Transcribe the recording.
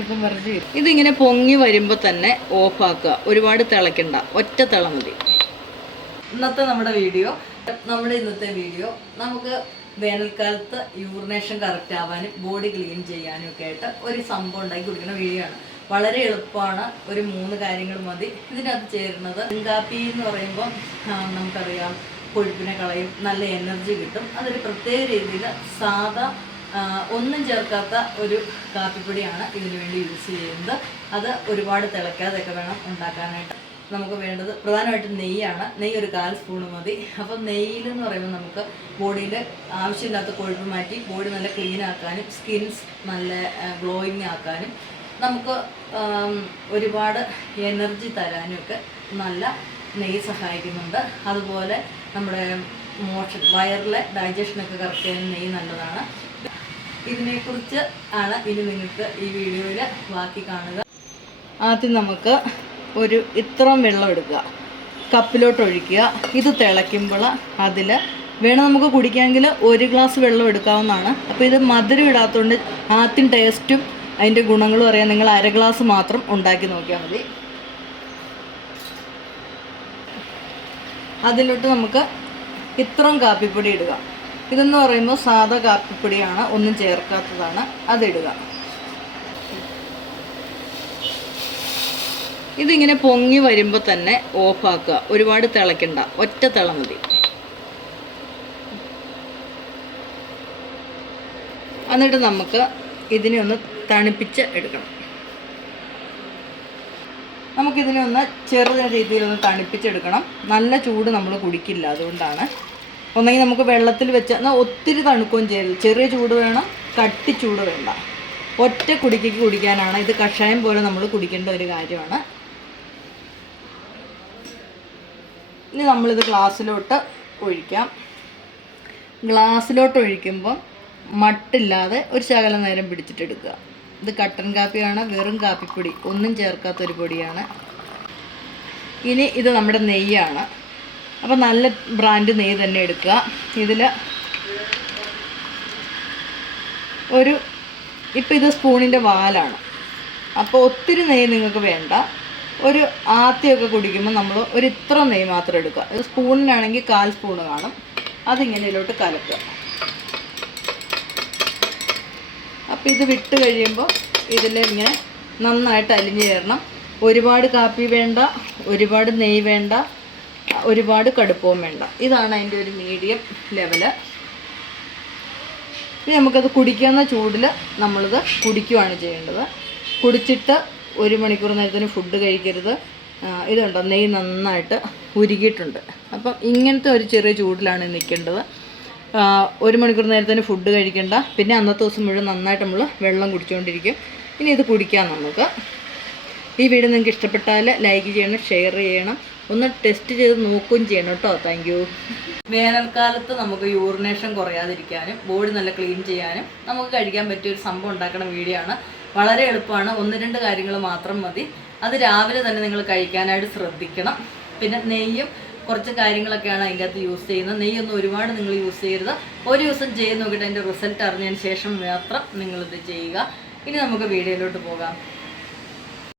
ഇപ്പം വെറുതെ ഇതിങ്ങനെ പൊങ്ങി വരുമ്പോൾ തന്നെ ഓഫാക്കുക. ഒരുപാട് തിളയ്ക്കണ്ട, ഒറ്റ തിള മതി. ഇന്നത്തെ നമ്മുടെ വീഡിയോ നമുക്ക് വേനൽക്കാലത്ത് യൂറിനേഷൻ കറക്റ്റ് ആവാനും ബോഡി ക്ലീൻ ചെയ്യാനും ഒക്കെ ആയിട്ട് ഒരു സംഭവം ഉണ്ടാക്കി കൊടുക്കുന്ന വീഡിയോ ആണ്. വളരെ എളുപ്പമാണ്. ഒരു 3 കാര്യങ്ങൾ മതി. ഇതിനകത്ത് ചേരുന്നത് കാപ്പി എന്ന് പറയുമ്പോൾ നമുക്കറിയാം കൊഴുപ്പിനെ കളയും, നല്ല എനർജി കിട്ടും. അതൊരു പ്രത്യേക രീതിയിൽ സാധാ ഒന്നും ചേർക്കാത്ത ഒരു കാപ്പിപ്പൊടിയാണ് ഇതിനു വേണ്ടി യൂസ് ചെയ്യുന്നത്. അത് ഒരുപാട് തിളയ്ക്കാതെയൊക്കെ വേണം ഉണ്ടാക്കാനായിട്ട്. നമുക്ക് വേണ്ടത് പ്രധാനമായിട്ടും നെയ്യാണ്. നെയ്യ് ഒരു 1/4 സ്പൂൺ മതി. അപ്പം നെയ്യിലെന്ന് പറയുമ്പോൾ നമുക്ക് ബോഡിയിൽ ആവശ്യമില്ലാത്ത കൊഴുപ്പ് മാറ്റി ബോഡി നല്ല ക്ലീൻ ആക്കാനും സ്കിൻസ് നല്ല ഗ്ലോയിങ് ആക്കാനും നമുക്ക് ഒരുപാട് എനർജി തരാനും ഒക്കെ നല്ല നെയ്യ് സഹായിക്കുന്നുണ്ട്. അതുപോലെ നമ്മുടെ വയറിലെ ഡൈജഷനൊക്കെ കറക്റ്റ് ചെയ്യാൻ നെയ്യ് നല്ലതാണ്. ഇതിനെക്കുറിച്ച് ആണ് ഇനി നിങ്ങൾക്ക് ഈ വീഡിയോയിൽ ബാക്കി കാണുക. ആദ്യം നമുക്ക് ഇത്രയും വെള്ളം എടുക്കുക, കപ്പിലോട്ട് ഒഴിക്കുക. ഇത് തിളയ്ക്കുമ്പോൾ അതിൽ വേണം നമുക്ക് കുടിക്കാമെങ്കിൽ 1 ഗ്ലാസ് വെള്ളം എടുക്കാവുന്നതാണ്. അപ്പോൾ ഇത് മധുരം ഇടാത്തതുകൊണ്ട് ആദ്യം ടേസ്റ്റും അതിൻ്റെ ഗുണങ്ങളും അറിയാൻ നിങ്ങൾ 1/2 ഗ്ലാസ് മാത്രം ഉണ്ടാക്കി നോക്കിയാൽ മതി. അതിലോട്ട് നമുക്ക് ഇത്രയും കാപ്പിപ്പൊടി ഇടുക. ഇതെന്ന് പറയുമ്പോൾ സാധാ കാപ്പിപ്പൊടിയാണ്, ഒന്നും ചേർക്കാത്തതാണ്. അതിടുക. ഇതിങ്ങനെ പൊങ്ങി വരുമ്പോൾ തന്നെ ഓഫാക്കുക. ഒരുപാട് തിളയ്ക്കണ്ട, ഒറ്റ തിള മതി. എന്നിട്ട് നമുക്ക് ഇതിനെ ഒന്ന് തണുപ്പിച്ച് എടുക്കണം. നമുക്കിതിനെ ഒന്ന് ചെറിയ രീതിയിലൊന്ന് തണുപ്പിച്ചെടുക്കണം. നല്ല ചൂട് നമ്മൾ കുടിക്കില്ല, അതുകൊണ്ടാണ്. ഒന്നെങ്കിൽ നമുക്ക് വെള്ളത്തിൽ വെച്ച് എന്നാൽ ഒത്തിരി തണുക്കുകയും ചെയ്യരുത്. ചെറിയ ചൂട് വേണം, കട്ടി ചൂട് വേണ്ട. ഒറ്റ കുടിക്കാനാണ് ഇത്. കഷായം പോലെ നമ്മൾ കുടിക്കേണ്ട ഒരു കാര്യമാണ്. ഇനി നമ്മളിത് ഗ്ലാസ്സിലോട്ട് ഒഴിക്കാം. ഗ്ലാസ്സിലോട്ട് ഒഴിക്കുമ്പം മട്ടില്ലാതെ ഒരു ശകലം നേരം പിടിച്ചിട്ടെടുക്കുക. ഇത് കട്ടൻ കാപ്പിയാണ്, വെറും കാപ്പിപ്പൊടി, ഒന്നും ചേർക്കാത്തൊരു പൊടിയാണ്. ഇനി ഇത് നമ്മുടെ നെയ്യാണ്. അപ്പോൾ നല്ല ബ്രാൻഡ് നെയ്യ് തന്നെ എടുക്കുക. ഇതിൽ ഇപ്പം ഇത് സ്പൂണിൻ്റെ വാലാണ്. അപ്പോൾ ഒത്തിരി നെയ്യ് നിങ്ങൾക്ക് വേണ്ട. ആദ്യമൊക്കെ കുടിക്കുമ്പോൾ നമ്മൾ ഇത്ര നെയ്യ് മാത്രം എടുക്കുക. ഇത് സ്പൂണിനാണെങ്കിൽ 1/4 സ്പൂൺ കാണും. അതിങ്ങനെ ഇതിലോട്ട് കലക്കുക. അപ്പോൾ ഇത് വിട്ട് കഴിയുമ്പോൾ ഇതിലിങ്ങനെ നന്നായിട്ട് അലിഞ്ഞ് ചേരണം. ഒരുപാട് കാപ്പി വേണ്ട, ഒരുപാട് നെയ്യ് വേണ്ട, ഒരുപാട് കടുപ്പവും വേണ്ട. ഇതാണ് അതിൻ്റെ ഒരു മീഡിയം ലെവല്. ഇനി നമുക്കത് കുടിക്കാവുന്ന ചൂടിൽ നമ്മളിത് കുടിക്കുകയാണ് ചെയ്യേണ്ടത്. കുടിച്ചിട്ട് 1 മണിക്കൂർ നേരത്തിന് ഫുഡ് കഴിക്കരുത്. ഇതുണ്ടോ, നെയ്യ് നന്നായിട്ട് ഉരുകിയിട്ടുണ്ട്. അപ്പം ഇങ്ങനത്തെ ഒരു ചെറിയ ചൂടിലാണ് നിൽക്കേണ്ടത്. 1 മണിക്കൂർ നേരത്തിന് ഫുഡ് കഴിക്കണ്ട. പിന്നെ അന്നത്തെ ദിവസം മുഴുവൻ നന്നായിട്ട് നമ്മൾ വെള്ളം കുടിച്ചുകൊണ്ടിരിക്കും. ഇനി ഇത് കുടിക്കാം നമുക്ക്. ഈ വീഡിയോ നിങ്ങൾക്ക് ഇഷ്ടപ്പെട്ടാൽ ലൈക്ക് ചെയ്യണം, ഷെയർ ചെയ്യണം, ഒന്ന് ടെസ്റ്റ് ചെയ്ത് നോക്കുകയും ചെയ്യണം കേട്ടോ. Thank you. വേനൽക്കാലത്ത് നമുക്ക് യൂറിനേഷൻ കുറയാതിരിക്കാനും ബോഡി നല്ല ക്ലീൻ ചെയ്യാനും നമുക്ക് കഴിക്കാൻ പറ്റിയൊരു സംഭവം ഉണ്ടാക്കുന്ന വീഡിയോ ആണ്. വളരെ എളുപ്പമാണ്. 1-2 കാര്യങ്ങൾ മാത്രം മതി. അത് രാവിലെ തന്നെ നിങ്ങൾ കഴിക്കാനായിട്ട് ശ്രദ്ധിക്കണം. പിന്നെ നെയ്യും കുറച്ച് കാര്യങ്ങളൊക്കെയാണ് അതിൻ്റെ അകത്ത് യൂസ് ചെയ്യുന്നത്. നെയ്യൊന്നും ഒരുപാട് നിങ്ങൾ യൂസ് ചെയ്യരുത്. ഒരു ദിവസം ചെയ്ത് നോക്കിയിട്ട് അതിൻ്റെ റിസൾട്ട് അറിഞ്ഞതിന് ശേഷം മാത്രം നിങ്ങളിത് ചെയ്യുക. ഇനി നമുക്ക് വീഡിയോയിലോട്ട് പോകാം.